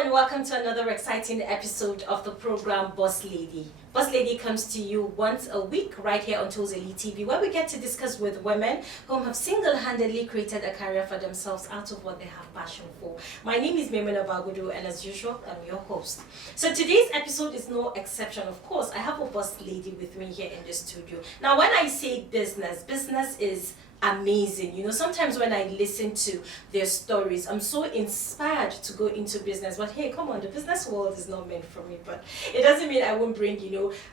and welcome to another exciting episode of the program Boss Lady. Boss Lady comes to you once a week right here on Tozeli TV, where we get to discuss with women who have single-handedly created a career for themselves out of what they have passion for. My name is Maimuna Bagudu, and as usual, I'm your host. So today's episode is no exception. Of course, I have a boss lady with me here in the studio. Now, when I say business is amazing. You know, sometimes when I listen to their stories, I'm so inspired to go into business. But hey, come on, the business world is not meant for me. But it doesn't mean I won't bring,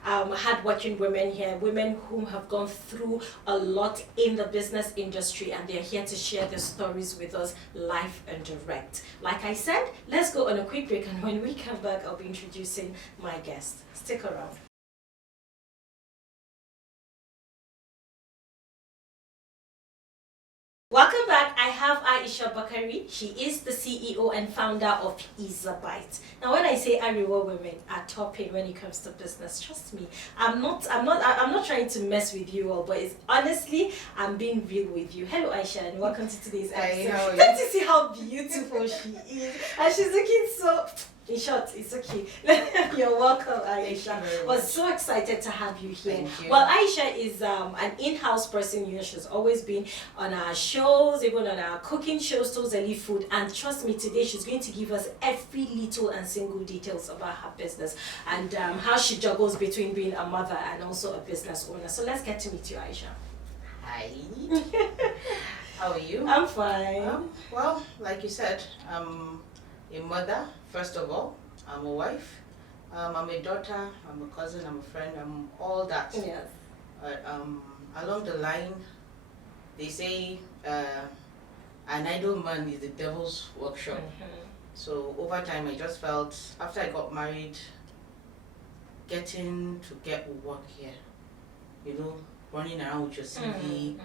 hardworking women here, women who have gone through a lot in the business industry, and they're here to share their stories with us live and direct. Like I said, let's go on a quick break, and when we come back, I'll be introducing my guest. Stick around. Welcome back. I have Aisha Bakari. She is the CEO and founder of Izabyte. Now, when I say Ariwa women are topping when it comes to business, trust me, I'm not trying to mess with you all, but it's honestly, I'm being real with you. Hello, Aisha, and welcome to today's episode. How are you? Don't you see how beautiful she is? And she's looking so. In short, it's okay. You're welcome, Aisha. We're so excited to have you here. Thank you. Well, Aisha is an in-house person. You know, she's always been on our shows, even on our cooking shows, Tozeli Food. And trust me, today she's going to give us every little and single details about her business and how she juggles between being a mother and also a business owner. So let's get to meet you, Aisha. Hi. How are you? I'm fine. Well, like you said, I'm a mother, first of all. I'm a wife. I'm a daughter. I'm a cousin. I'm a friend. I'm all that. Yes. But along the line, they say an idle man is the devil's workshop. So over time, I just felt, after I got married, getting to get work here, running around with your CV,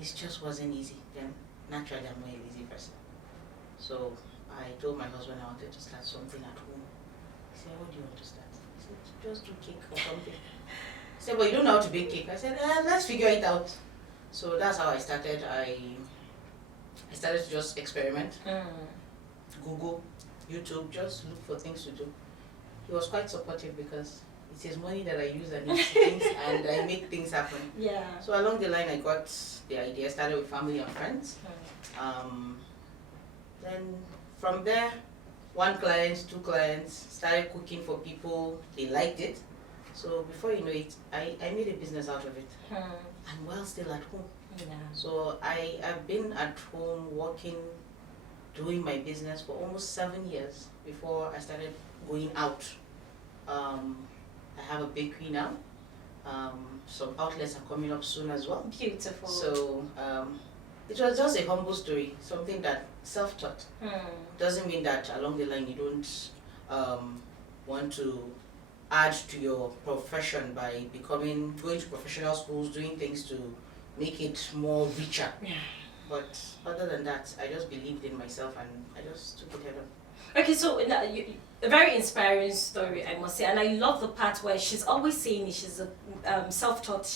it just wasn't easy. Then naturally, I'm not a lazy person. So I told my husband I wanted to start something at home. He said, "What do you want to start?" I said, "Just do cake or something." He said, "But you don't know how to bake cake." I said, "Let's figure it out." So that's how I started. I started to just experiment. Google, YouTube, just look for things to do. He was quite supportive because it's his money that I use and it's things and I make things happen. Yeah. So along the line, I got the idea. Started with family and friends. Then from there, one client, two clients, started cooking for people. They liked it. So before you know it, I made a business out of it. And while still at home. Yeah. So I've been at home working, doing my business for almost 7 years before I started going out. I have a bakery now. Some outlets are coming up soon as well. Beautiful. So it was just a humble story, something that self-taught. Doesn't mean that along the line you don't want to add to your profession by going to professional schools, doing things to make it more richer. Yeah. But other than that, I just believed in myself and I just took it head on. Okay, so a very inspiring story, I must say, and I love the part where she's always saying she's a self-taught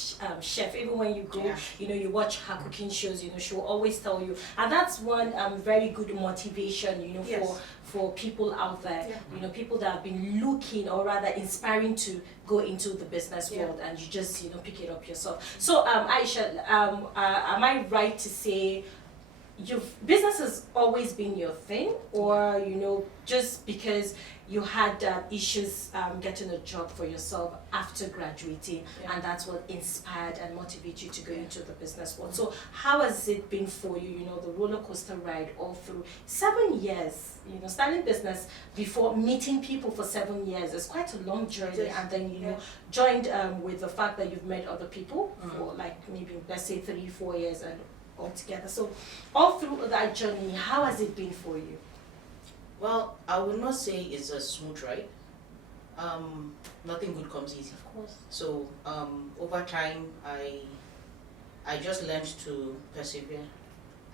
chef. Even when you go, you watch her cooking shows, she will always tell you, and that's one very good motivation, Yes. for people out there, Yeah. People that have been looking or rather inspiring to go into the business Yeah. world, and you just pick it up yourself. So Aisha, am I right to say business has always been your thing, or just because you had issues getting a job for yourself after graduating, and that's what inspired and motivated you to go into the business world? So how has it been for you, the roller coaster ride all through 7 years, starting business before meeting people for 7 years is quite a long journey, and then joined with the fact that you've met other people for like maybe let's say 3-4 years and altogether. So all through that journey, how has it been for you? Well, I would not say it's a smooth ride. Nothing good comes easy. Of course. So over time, I just learned to persevere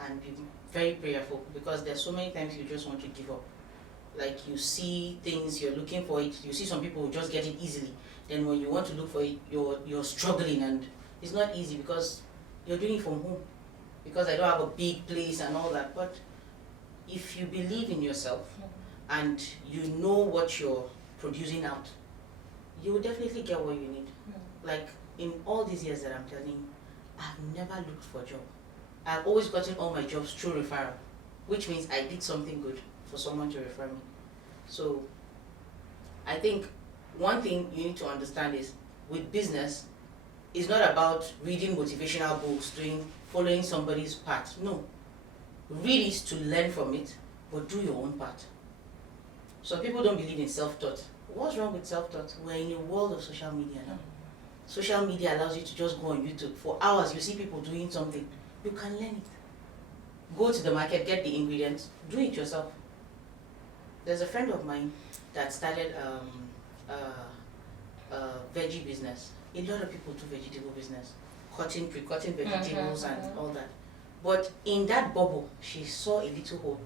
and be very prayerful, because there's so many times you just want to give up. Like you see things, you're looking for it. You see some people who just get it easily. Then when you want to look for it, you're struggling, and it's not easy because you're doing it from home. Because I don't have a big place and all that, but if you believe in yourself and you know what you're producing out, you will definitely get what you need. Like in all these years that I'm telling you, I've never looked for a job. I've always gotten all my jobs through referral, which means I did something good for someone to refer me. So I think one thing you need to understand is with business, it's not about reading motivational books, following somebody's path. No. Read it to learn from it, but do your own part. So people don't believe in self-taught. What's wrong with self-taught? We're in a world of social media now. Social media allows you to just go on YouTube. For hours, you see people doing something. You can learn it. Go to the market, get the ingredients, do it yourself. There's a friend of mine that started a veggie business. A lot of people do vegetable business, pre-cutting vegetables and all that. But in that bubble, she saw a little hole.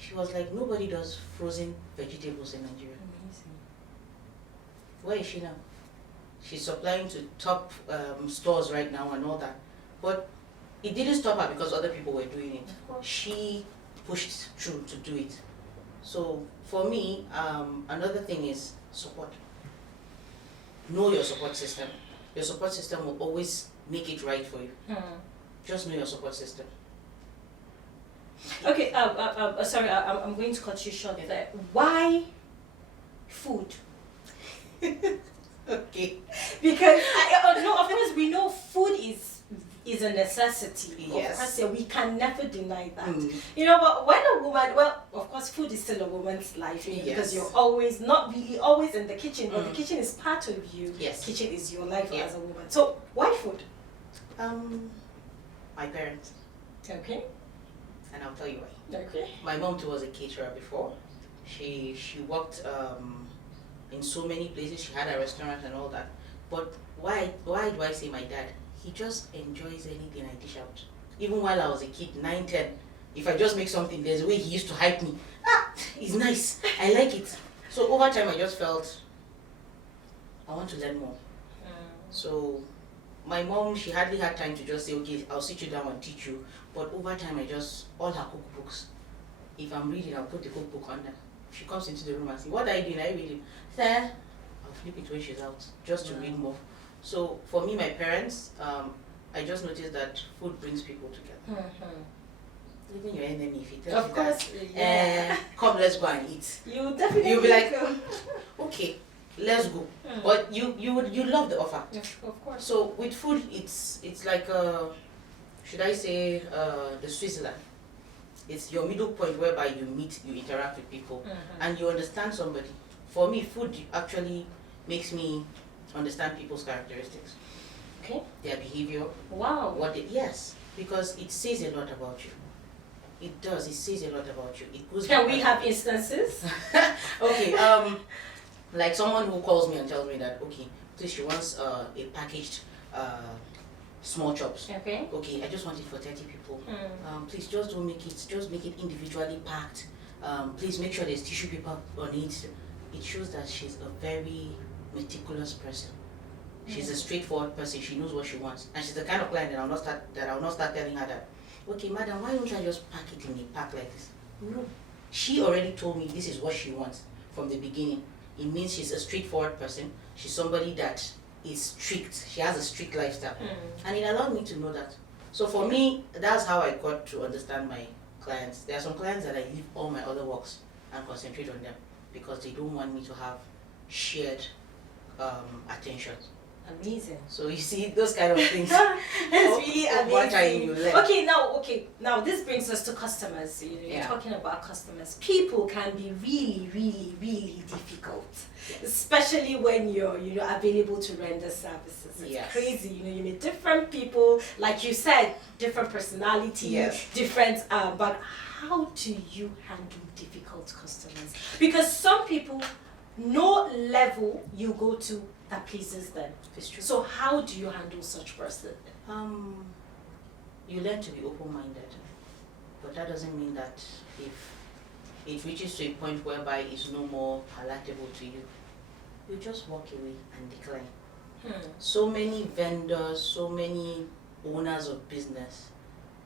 She was like, nobody does frozen vegetables in Nigeria. Amazing. Where is she now? She's supplying to top stores right now and all that. But it didn't stop her because other people were doing it. She pushed through to do it. So for me, another thing is support. Know your support system. Your support system will always make it right for you. Just know your support system. Okay, sorry, I'm going to cut you short there. Why food? Okay. Because no offense, we know food is a necessity. Yes. Of course, yeah, we can never deny that. You know, but when a woman, well, of course, food is still a woman's life, you know, because you're always, not really always in the kitchen, but the kitchen is part of you. Yes. Kitchen is your life as a woman. So, why food? My parents. Okay. And I'll tell you why. Okay. My mom too was a caterer before. She worked in so many places. She had a restaurant and all that. But why do I say my dad? He just enjoys anything I dish out. Even while I was a kid, 9, 10, if I just make something, there's a way he used to hype me. It's nice. I like it. So over time, I just felt I want to learn more. So my mom, she hardly had time to just say, okay, I'll sit you down and teach you. But over time, all her cookbooks, if I'm reading, I'll put the cookbook under. She comes into the room and says, what are you doing? Are you reading? Sir, I'll flip it when she's out, just to read more. So for me, my parents, I just noticed that food brings people together. Even your enemy, if he tells you that, come, let's go and eat. You definitely. You'll be like, okay, let's go. But you love the offer. Of course. So with food, it's like should I say the Switzerland? It's your middle point whereby you meet, you interact with people, and you understand somebody. For me, food actually makes me understand people's characteristics. Okay. Their behavior. Wow. Yes, because it says a lot about you. It does. It says a lot about you. It goes. Can we have instances? Okay. Like someone who calls me and tells me that, okay, please, she wants a packaged small chops. Okay. Okay, I just want it for 30 people. Please just don't make it. Just make it individually packed. Please make sure there's tissue paper on it. It shows that she's a very meticulous person. She's a straightforward person. She knows what she wants, and she's the kind of client that I'll not start telling her that, okay, madam, why don't I just pack it in a pack like this? No, she already told me this is what she wants from the beginning. It means she's a straightforward person. She's somebody that is strict. She has a strict lifestyle, and it allowed me to know that. So for me, that's how I got to understand my clients. There are some clients that I leave all my other works and concentrate on them because they don't want me to have shared attention. Amazing. So you see those kind of things. That's really amazing. One time you learn. Now this brings us to customers. You're Yeah. talking about customers. People can be really, really, really difficult, especially when you're available to render services. It's Yes. crazy. You meet different people, like you said, different personality, Yes. different. But how do you handle difficult customers? Because some people, no level you go to that pleases them. It's true. So how do you handle such person? You learn to be open-minded, but that doesn't mean that if it reaches to a point whereby it's no more palatable to you, you just walk away and decline. So many vendors, so many owners of business,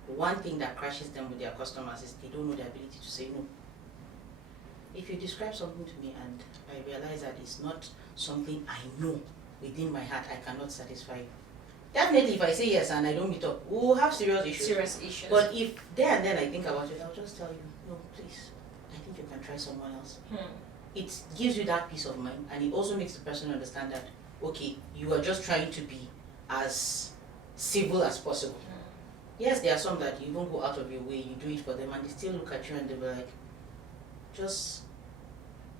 one thing that crashes them with their customers is they don't know the ability to say no. if you describe something to me and I realize that it's not something I know within my heart, I cannot satisfy you. Definitely, if I say yes and I don't meet up, we'll have serious issues. Serious issues. But if there and then I think about it, I'll just tell you, no, please, I think you can try someone else. It gives you that peace of mind, and it also makes the person understand that, okay, you are just trying to be as civil as possible. Yes, there are some that you don't go out of your way, you do it for them, and they still look at you and they'll be like, just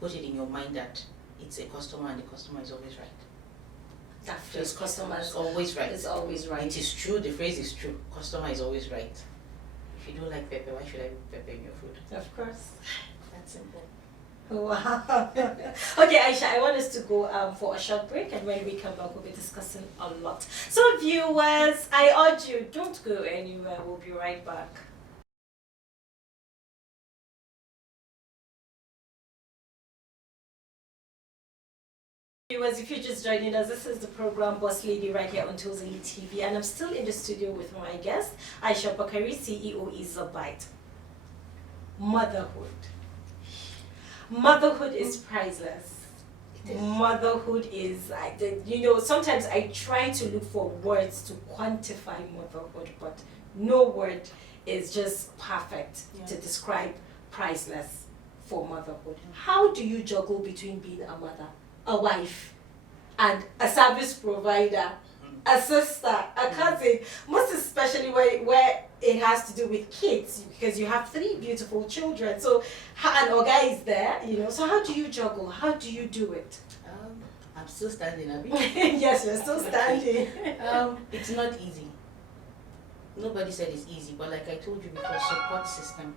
put it in your mind that it's a customer and the customer is always right. That phrase, customer is always right. Is always right. It is true, the phrase is true. Customer is always right. If you don't like pepper, why should I put pepper in your food? Of course. That's simple. Wow. Okay, Aisha, I want us to go for a short break, and when we come back, we'll be discussing a lot. So, viewers, I urge you, don't go anywhere. We'll be right back. Viewers, if you're just joining us, this is the program Boss Lady right here on Tozali TV, and I'm still in the studio with my guest, Aisha Bakari, CEO Izabite. Motherhood. Motherhood is priceless. Motherhood is, sometimes I try to look for words to quantify motherhood, but no word is just perfect to describe priceless for motherhood. How do you juggle between being a mother, a wife, and a service provider, a sister, a cousin, most especially where it has to do with kids, because you have 3 beautiful children. So, and Oga is there, So how do you juggle? How do you do it? I'm still standing, Abby. Yes, you're still standing. It's not easy. Nobody said it's easy, but like I told you before, support system.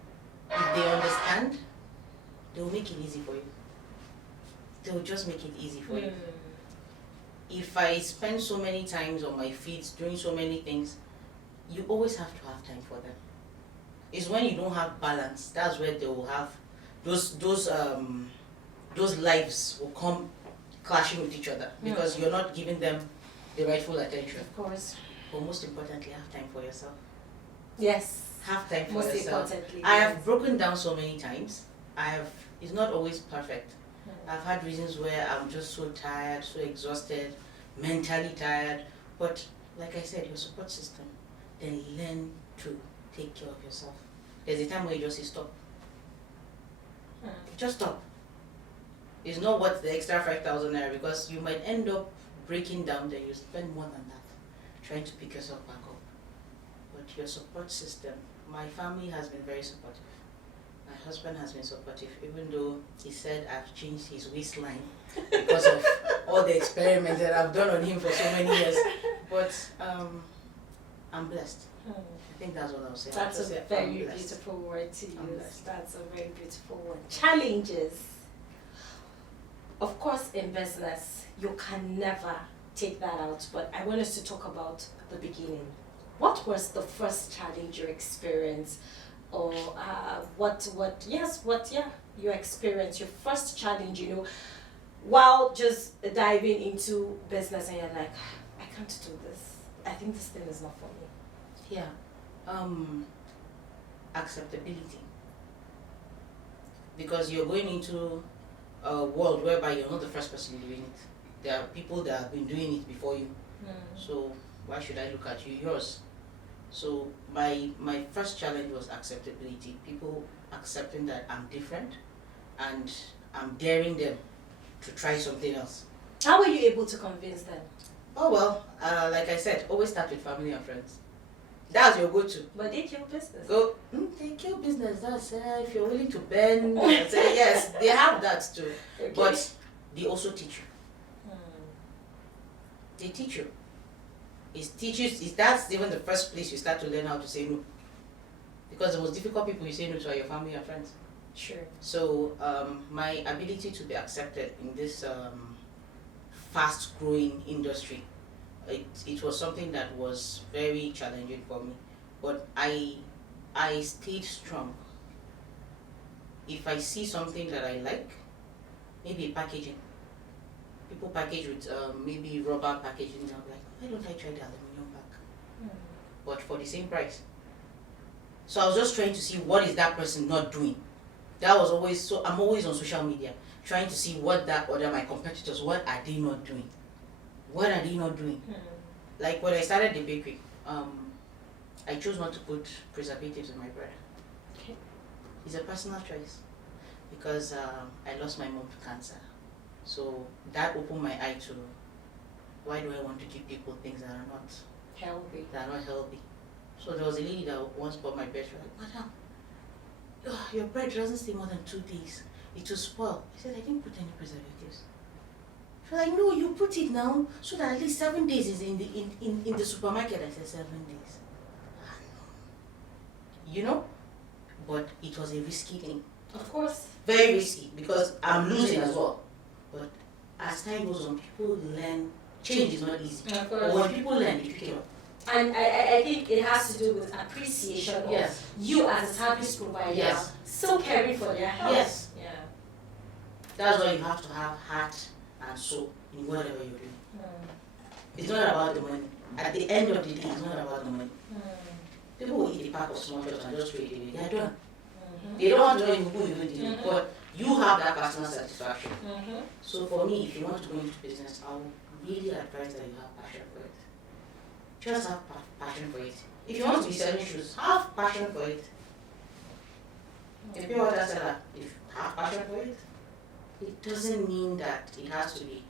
If they understand, they'll make it easy for you. They'll just make it easy for you. If I spend so many times on my feet doing so many things, you always have to have time for them. It's when you don't have balance, that's where they will have those lives will come clashing with each other, because you're not giving them the rightful attention. Of course. But most importantly, have time for yourself. Yes. Have time for most yourself. Importantly, I have broken down so many times. It's not always perfect. I've had reasons where I'm just so tired, so exhausted, mentally tired. But like I said, your support system, then learn to take care of yourself. There's a time where you just say stop. Just stop. It's not worth the extra 5,000 naira, because you might end up breaking down, then you spend more than that trying to pick yourself back up. But your support system, my family has been very supportive. My husband has been supportive, even though he said I've changed his waistline because of all the experiments that I've done on him for so many years. But I'm blessed. I think that's what I'll say. That's a very beautiful word to use. That's a very beautiful word. Challenges. Of course, in business, you can never take that out, but I want us to talk about the beginning. What was the first challenge you experienced? Or your experience, your first challenge, while just diving into business, and you're like, I can't do this. I think this thing is not for me. Yeah. Acceptability. Because you're going into a world whereby you're not the first person doing it. There are people that have been doing it before you. So why should I look at you? Yours. So my first challenge was acceptability. People accepting that I'm different, and I'm daring them to try something else. How were you able to convince them? Oh well, like I said, always start with family and friends. That's your go-to. But they kill business. They kill business. That's if you're willing to bend. Say yes, they have that too. Okay. But they also teach you. They teach you. That's even the first place you start to learn how to say no. Because the most difficult people you say no to are your family and friends. Sure. So my ability to be accepted in this fast-growing industry, it was something that was very challenging for me. But I stayed strong. If I see something that I like, maybe packaging. People package with maybe rubber packaging. I'm like, why don't I try the aluminum bag? But for the same price. So I was just trying to see what is that person not doing That was always, so I'm always on social media trying to see what that other, my competitors, what are they not doing? What are they not doing? Like when I started the bakery, I chose not to put preservatives in my bread. Okay. It's a personal choice because I lost my mom to cancer. So that opened my eye to why do I want to give people things that are not healthy. So there was a lady that once bought my bread. She was like, Madam, your bread doesn't stay more than 2 days. It will spoil. I said, I didn't put any preservatives. She was like, no, you put it now so that at least 7 days is in the supermarket. I said, 7 days. You know? But it was a risky thing. Of course. Very risky because I'm losing as well. But as time goes on, people learn. Change is not easy. Of course. But when people learn, they pick it up. And I think it has to do with appreciation of you as a service provider, so caring for their health. Yes. Yeah. That's why you have to have heart and soul in whatever you're doing. It's not about the money. At the end of the day, it's not about the money. People will eat a pack of small chops and just throw it away. They are done. They don't want to know who you did it, but you have that personal satisfaction. So for me, if you want to go into business, I would really advise that you have passion for it. Just have passion for it. If you want to be selling shoes, have passion for it. If you want to seller, have passion for it. It doesn't mean that it has to be.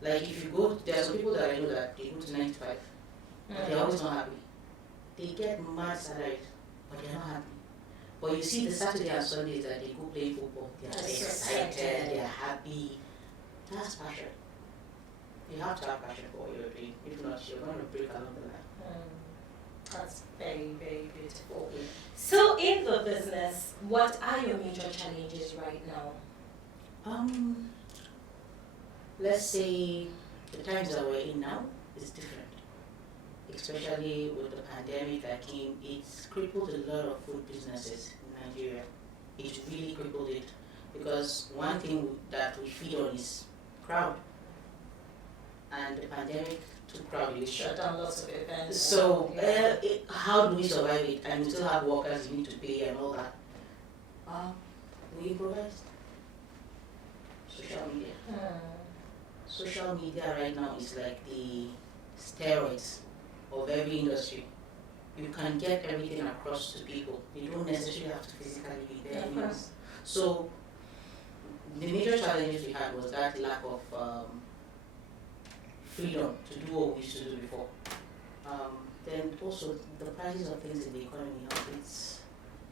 Like if you go, there are some people that I know that they go to 9 to 5, but they're always not happy. They get mad salaries, but they're not happy. But you see the Saturday and Sundays that they go play football, they are excited, they are happy. That's passion. You have to have passion for what you're doing. If not, you're going to break along the line. That's very, very beautiful. So in the business, what are your major challenges right now? Let's say the times that we're in now is different. Especially with the pandemic that came, it's crippled a lot of food businesses in Nigeria. It really crippled it because one thing that we feed on is crowd. And the pandemic took crowd away. Shut down lots of events. So how do we survive it? And we still have workers you need to pay and all that. We improvise. Social media. Social media right now is like the steroids of every industry. You can get everything across to people. You don't necessarily have to physically be there anymore. So the major challenges we had was that lack of freedom to do what we used to do before. Then also the prices of things in the economy, it's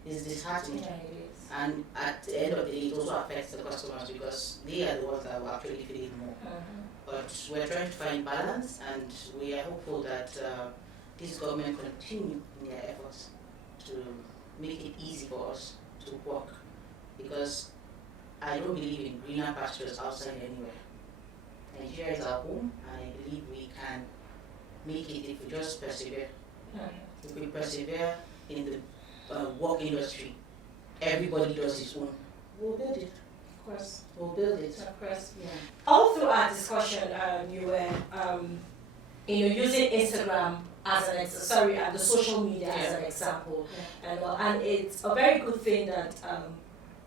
disheartening. Yeah, it is. And at the end of the day, it also affects the customers because they are the ones that will actually feel it more. But we're trying to find balance, and we are hopeful that this government continue in their efforts to make it easy for us to work. Because I don't believe in greener pastures outside anywhere. Nigeria is our home, and I believe we can make it if we just persevere. If we persevere in the work industry, everybody does his own. We'll build it. Of course. We'll build it. Of course. Yeah. All through our discussion, you were, using Instagram as the social media as an example, and it's a very good thing that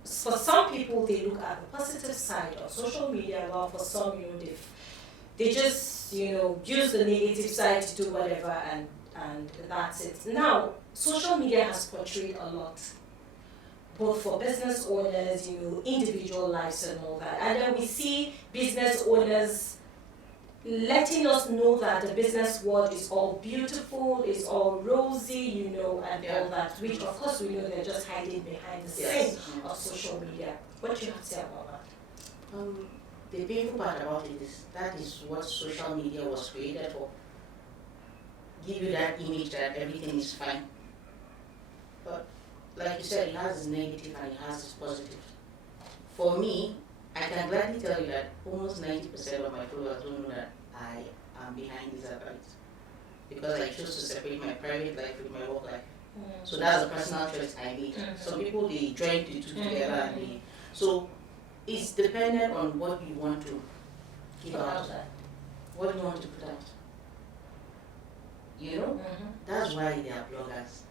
for some people they look at the positive side of social media, while for some, they just use the negative side to do whatever, and that's it. Now, social media has portrayed a lot, both for business owners, individual lives and all that. And then we see business owners letting us know that the business world is all beautiful, is all rosy, and all that, which of course we know they're just hiding behind the scene of social media. What do you have to say about that? The painful part about it is that is what social media was created for. Give you that image that everything is fine. But like you said, it has its negative and it has its positive. For me, I can gladly tell you that almost 90% of my followers don't know that I am behind these advice. Because I chose to separate my private life with my work life. So that's a personal choice I made. Some people, they join the two together. So it's dependent on what you want to give out. What do you want to put out? That's why they are bloggers.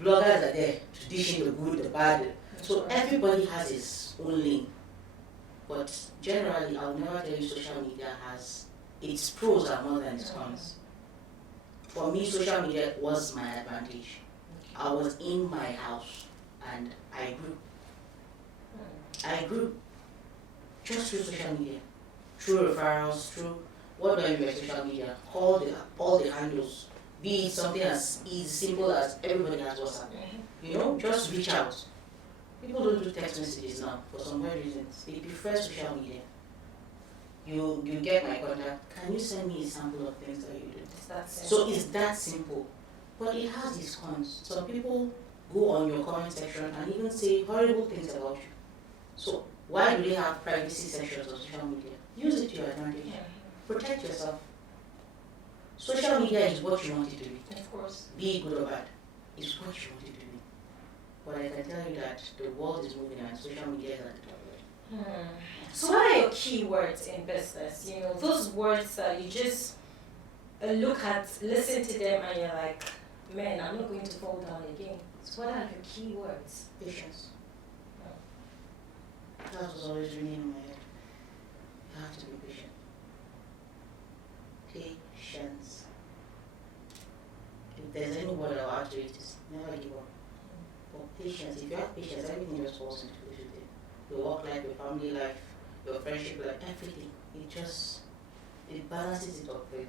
bloggers are there to dish in the good, the bad. So everybody has his own lane. But generally, I'll never tell you social media has its pros are more than its cons. For me, social media was my advantage. I was in my house and I grew. I grew just through social media, through referrals, through what do I mean by social media? All the handles, be it something as simple as everybody has WhatsApp. You know, just reach out. People don't do text messages now for some weird reasons. They prefer social media. You get my contact. Can you send me a sample of things that you do? So it's that simple. But it has its cons. Some people go on your comment section and even say horrible things about you. So why do they have privacy sections on social media? Use it to your advantage. Protect yourself. Social media is what you want it to be. Of course. Be it good or bad. It's what you want it to be. But I can tell you that the world is moving and social media is at the top of it. So what are your key words in business? You know, those words that you just look at, listen to them, and you're like, man, I'm not going to fall down again. So what are your key words? Patience. That was always ringing in my head. You have to be patient. Patience. If there's any word I'll add to it, is never give up. But patience, if you have patience, everything just falls into place with it. Your work life, your family life, your friendship life, everything. It balances it up for you.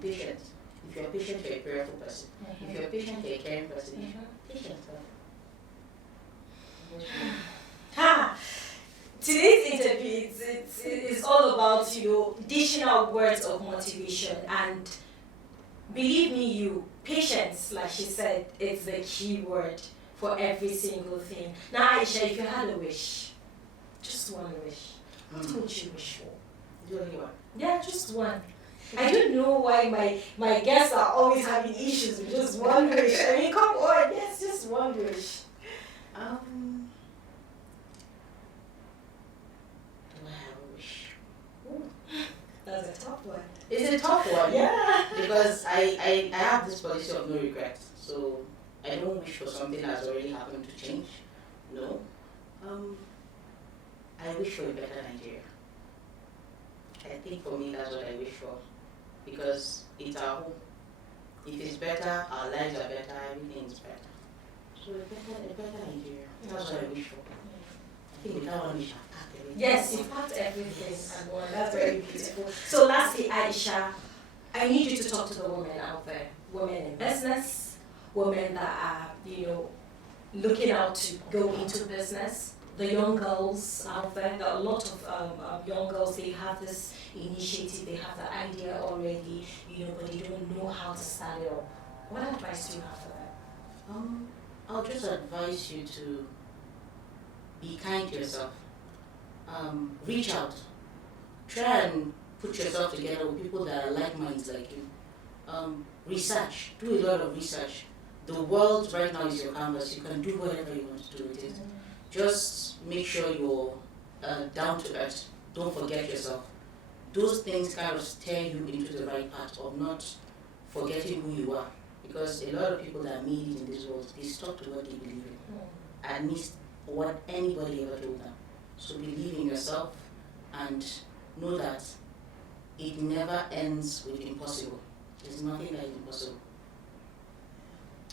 Be patient. If you're patient, you're a prayerful person. If you're patient, you're a caring person. Patient. Ha! Today's interview is all about, you know, dishing out words of motivation, and believe me, patience, like she said, is the key word for every single thing. Now, Aisha, if you had a wish, just one wish, what would you wish for? Do only one. Yeah, just one. I don't know why my guests are always having issues with just one wish. I mean, come on, yes, just one wish. Do I have a wish? Ooh, that's a tough one. It's a tough one. Yeah. Because I have this policy of no regrets. So I don't wish for something that's already happened to change. No. I wish for a better Nigeria. I think for me that's what I wish for. Because it's our home. If it's better, our lives are better, everything is better. So a better Nigeria. That's what I wish for. I think without one wish, I've packed everything. Yes, you've packed everything and one. That's very beautiful. So lastly, Aisha, I need you to talk to the women out there. Women in business, women that are, you know, looking out to go into business. The young girls out there, there are a lot of young girls, they have this initiative, they have the idea already, you know, but they don't know how to start it up. What advice do you have for them? I'll just advise you to be kind to yourself. Reach out. Try and put yourself together with people that are like minds like you. Research. Do a lot of research. The world right now is your canvas. You can do whatever you want to do with it. Just make sure you're down to earth. Don't forget yourself. Those things kind of steer you into the right path of not forgetting who you are. Because a lot of people that made it in this world, they stuck to what they believe in and missed what anybody ever told them. So believe in yourself and know that it never ends with impossible. There's nothing that is impossible.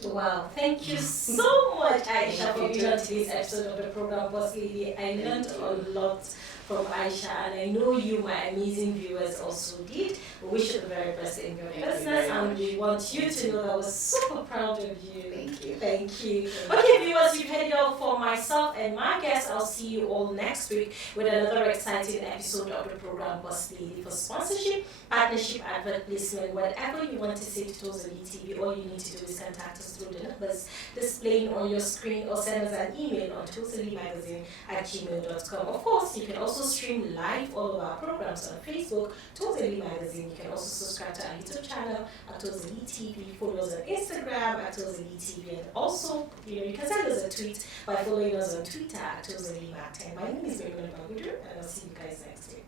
Wow, thank you so much, Aisha, for being on today's episode of the program Boss Lady. I learned a lot from Aisha, and I know you, my amazing viewers, also did. We wish you the very best in your business, and we want you to know that we're super proud of you. Thank you. Thank you. Okay, viewers, you've heard it all for myself and my guests. I'll see you all next week with another exciting episode of the program Boss Lady. For sponsorship, partnership, advert placement, whatever you want to say to Totally TV, all you need to do is contact us through the numbers displaying on your screen or send us an email on totallymagazine@gmail.com. Of course, you can also stream live all of our programs on Facebook, Totally Magazine. You can also subscribe to our YouTube channel at Totally TV, follow us on Instagram at Totally TV, and also, you can send us a tweet by following us on Twitter at Totally Mag10. My name is Maimuna Bagudu, and I'll see you guys next week.